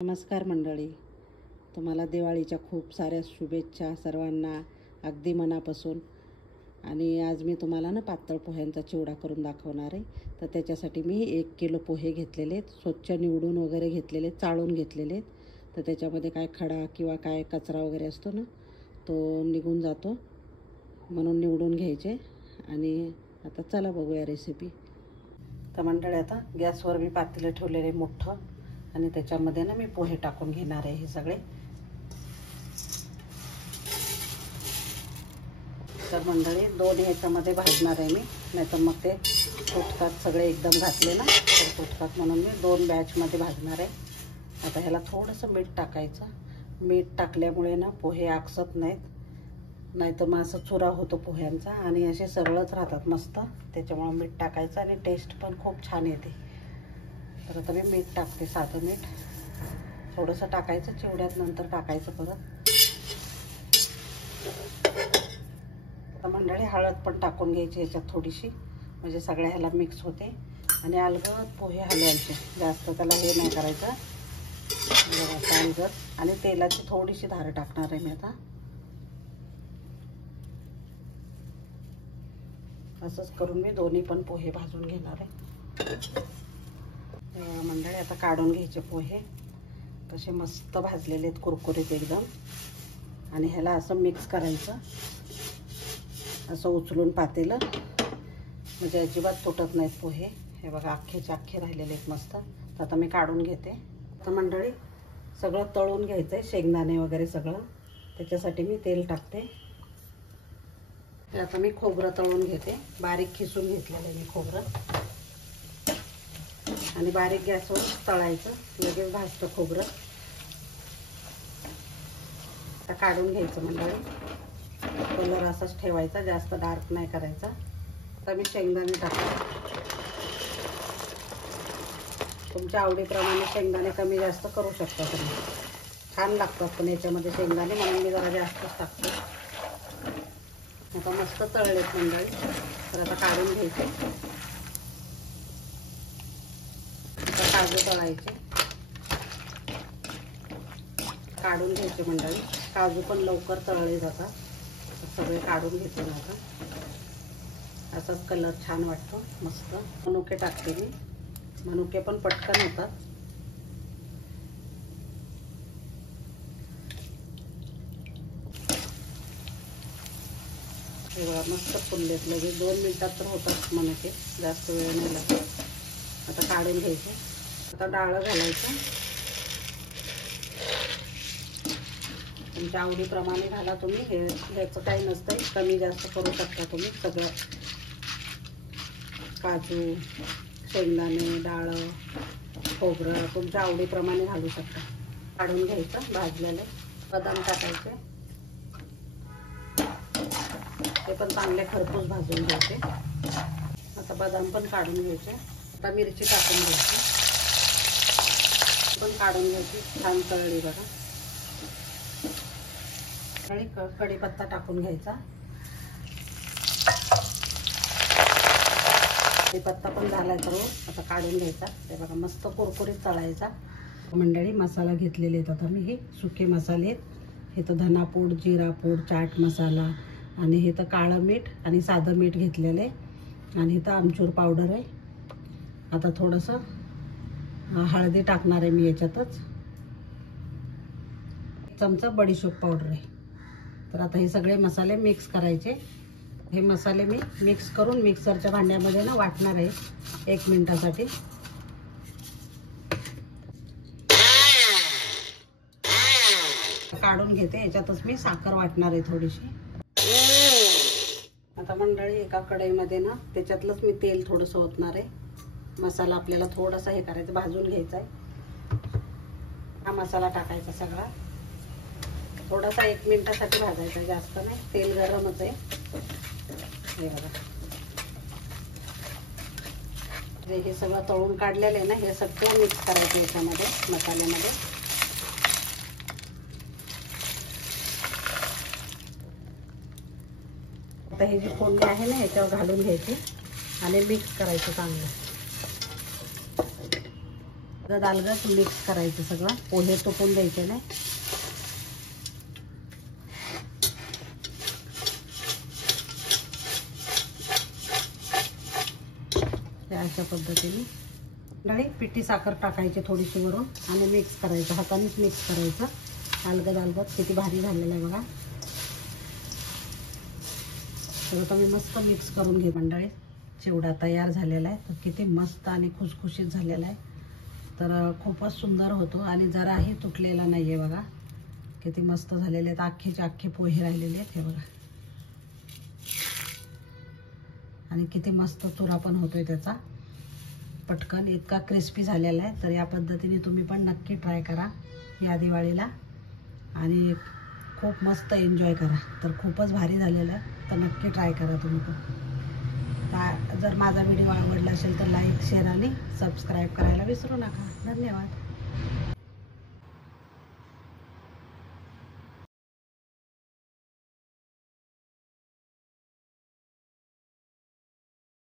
नमस्कार मंडळी, तुम्हाला दिवाळीच्या खूप साऱ्या शुभेच्छा सर्वांना अगदी मनापासून. आणि आज मी तुम्हाला ना पातळ पोह्यांचा चिवडा करून दाखवणार आहे. तर त्याच्यासाठी मी 1 किलो पोहे घेतलेले आहेत, स्वच्छ निवडून वगैरे घेतलेले, चाळून घेतलेले आहेत. तर त्याच्यामध्ये काय खडा किंवा काय कचरा वगैरे असतो ना, तो निघून जातो म्हणून निवडून घ्यायचे. आणि आता चला बघूया रेसिपी. तर मंडळी, आता गॅसवर मी पातेलं ठेवलेले मोठं आणि त्याच्यामध्ये ना मी पोहे टाकून घेणार आहे. हे सगळे तर मंडळी 2 ह्याच्यामध्ये भाजणार आहे मी, नाहीतर मग ते तुटतात. सगळे एकदम घातले ना तर तुटतात, म्हणून मी 2 बॅचमध्ये भाजणार आहे. आता ह्याला थोडंसं मीठ टाकायचं. मीठ टाकल्यामुळे ना पोहे आकसत नाहीत, नाहीतर मग असं चुरा होतो पोह्यांचा आणि असे सरळच राहतात मस्त. त्याच्यामुळे मीठ टाकायचं आणि टेस्ट पण खूप छान येते. तर आता मी मीठ टाकते, साधं मीठ थोडंसं टाकायचं चिवड्यात, नंतर टाकायचं परत. आता मंडळी हळद पण टाकून घ्यायची याच्यात थोडीशी, म्हणजे सगळ्या ह्याला मिक्स होते. आणि अलगद पोहे हलवायचे, जास्त त्याला हे नाही करायचं, अलगद. आणि तेलाची थोडीशी धार टाकणार आहे मी आता. असंच करून मी दोन्ही पण पोहे भाजून घेणार आहे. मंडळी आता काढून घ्यायचे पोहे. कसे मस्त भाजलेले आहेत, कुरकुरीत एकदम. आणि ह्याला असं मिक्स करायचं, असं उचलून पातेलं, म्हणजे अजिबात तुटत नाहीत पोहे. हे बघा, अख्खेचे अख्खे राहिलेले आहेत मस्त. तर आता मी काढून घेते. आता मंडळी सगळं तळून घ्यायचं आहे, शेंगदाणे वगैरे सगळं. त्याच्यासाठी मी तेल टाकते. आता मी खोबरं तळून घेते, बारीक खिसून घेतलेलं आहे मी खोबरं. आणि बारीक गॅसवर तळायचं, लगेच भाजतं खोबरं. आता काढून घ्यायचं मंडळी. कलर असाच ठेवायचा, जास्त डार्क नाही करायचा. आता मी शेंगदाणे टाकते. तुमच्या आवडीप्रमाणे शेंगदाणे कमी जास्त करू शकता तुम्ही, छान लागतात पण याच्यामध्ये शेंगदाणे, म्हणून मी जरा जास्तच टाकते. आता मस्त तळलेत मंडळी. तर आता काढून घ्यायचे. काजू तळायचे, काढून घ्यायचे मंडळी. काजू पण लवकर तळले जातात. सगळे काढून घेते ना आता. असाच कलर छान वाटतो मस्त. मनुके टाकते मी, मनुके पण पटकन होतात. मस्त फुललेत, लगेच 2 मिनिटात तर होतात मनुके, जास्त वेळ नाही लागत. आता काढून घ्यायचे. आता डाळ घालायचं, तुमच्या आवडीप्रमाणे घाला तुम्ही. ह्याचं काही नसतंय, कमी जास्त करू शकता तुम्ही सगळं. काजू, शेंगदाणे, डाळ, खोबरं तुमच्या आवडीप्रमाणे घालू शकता. काढून घ्यायचं भाजलेलं. बदाम टाकायचे, ते पण चांगले खरपूस भाजून घ्यायचे. आता बदाम पण काढून घ्यायचे. आता मिरची टाकून घ्यायची, पण काढून घ्यायची. छान तळली बघा. कढीपत्ता टाकून घ्यायचा. कढीपत्ता पण झालाय तर आता काढून घ्यायचा. ते बघा मस्त कुरकुरीत तळायचा. मंडळी मसाला घेतलेले आहेत आता मी. हे सुके मसाले आहेत. हे तर धनापूड, जिरापूड, चाट मसाला, आणि हे तर काळं मीठ आणि साधं मीठ घेतलेलं आहे. आणि हे तर आमचूर पावडर आहे. आता थोडंसं हळदी टाकणार आहे मी याच्यातच. 1 चमचा बडीशोप पावडर आहे. तर आता हे सगळे मसाले मिक्स करायचे. हे मसाले मी मिक्स करून मिक्सरच्या भांड्यामध्ये ना वाटणार आहे 1 मिनिटासाठी. काढून घेते. याच्यातच मी साखर वाटणार आहे थोडीशी. आता मंडळी एका कढईमध्ये ना त्याच्यातलंच मी तेल थोडंसं ओतणार आहे. मसाला आपल्याला थोडासा हे करायचं, भाजून घ्यायचा आहे. हा मसाला टाकायचा सगळा, थोडासा 1 मिनिटासाठी भाजायचा, जास्त नाही. तेल गरमच आहे. हे बघा, हे सगळं तळून काढलेलं आहे ना, हे सगळं मिक्स करायचं याच्यामध्ये मसाल्यामध्ये. आता हे जी फोडणी आहे ना याच्यावर घालून घ्यायची आणि मिक्स करायचं चांगलं. अलगद मिक्स करायचं सगळं, पोहे तुटून द्यायचे नाही. अशा पद्धतीने डाळी पिठी साखर टाकायची थोडीशी वरून आणि मिक्स करायचं, हातानेच मिक्स करायचं. अलगद किती भारी झालेलं आहे बघा. तर आता मी मस्त मिक्स करून घे. मंडळी चिवडा तयार झालेला आहे. तर किती मस्त आणि खुसखुशीत झालेला आहे. तर खूपच सुंदर होतो आणि जराही तुटलेला नाही आहे बघा. किती मस्त झालेले आहेत. अख्खेचे अख्खे पोहे राहिलेले आहेत हे बघा. आणि किती मस्त चुरा पण होतोय त्याचा, पटकन इतका क्रिस्पी झालेला आहे. तर या पद्धतीने तुम्ही पण नक्की ट्राय करा या दिवाळीला आणि खूप मस्त एन्जॉय करा. तर खूपच भारी झालेलं आहे. तर नक्की ट्राय करा तुम्ही पण. जर माझा व्हिडिओ आवडला असेल तर लाईक, शेअर आणि सबस्क्राईब करायला विसरू नका. धन्यवाद.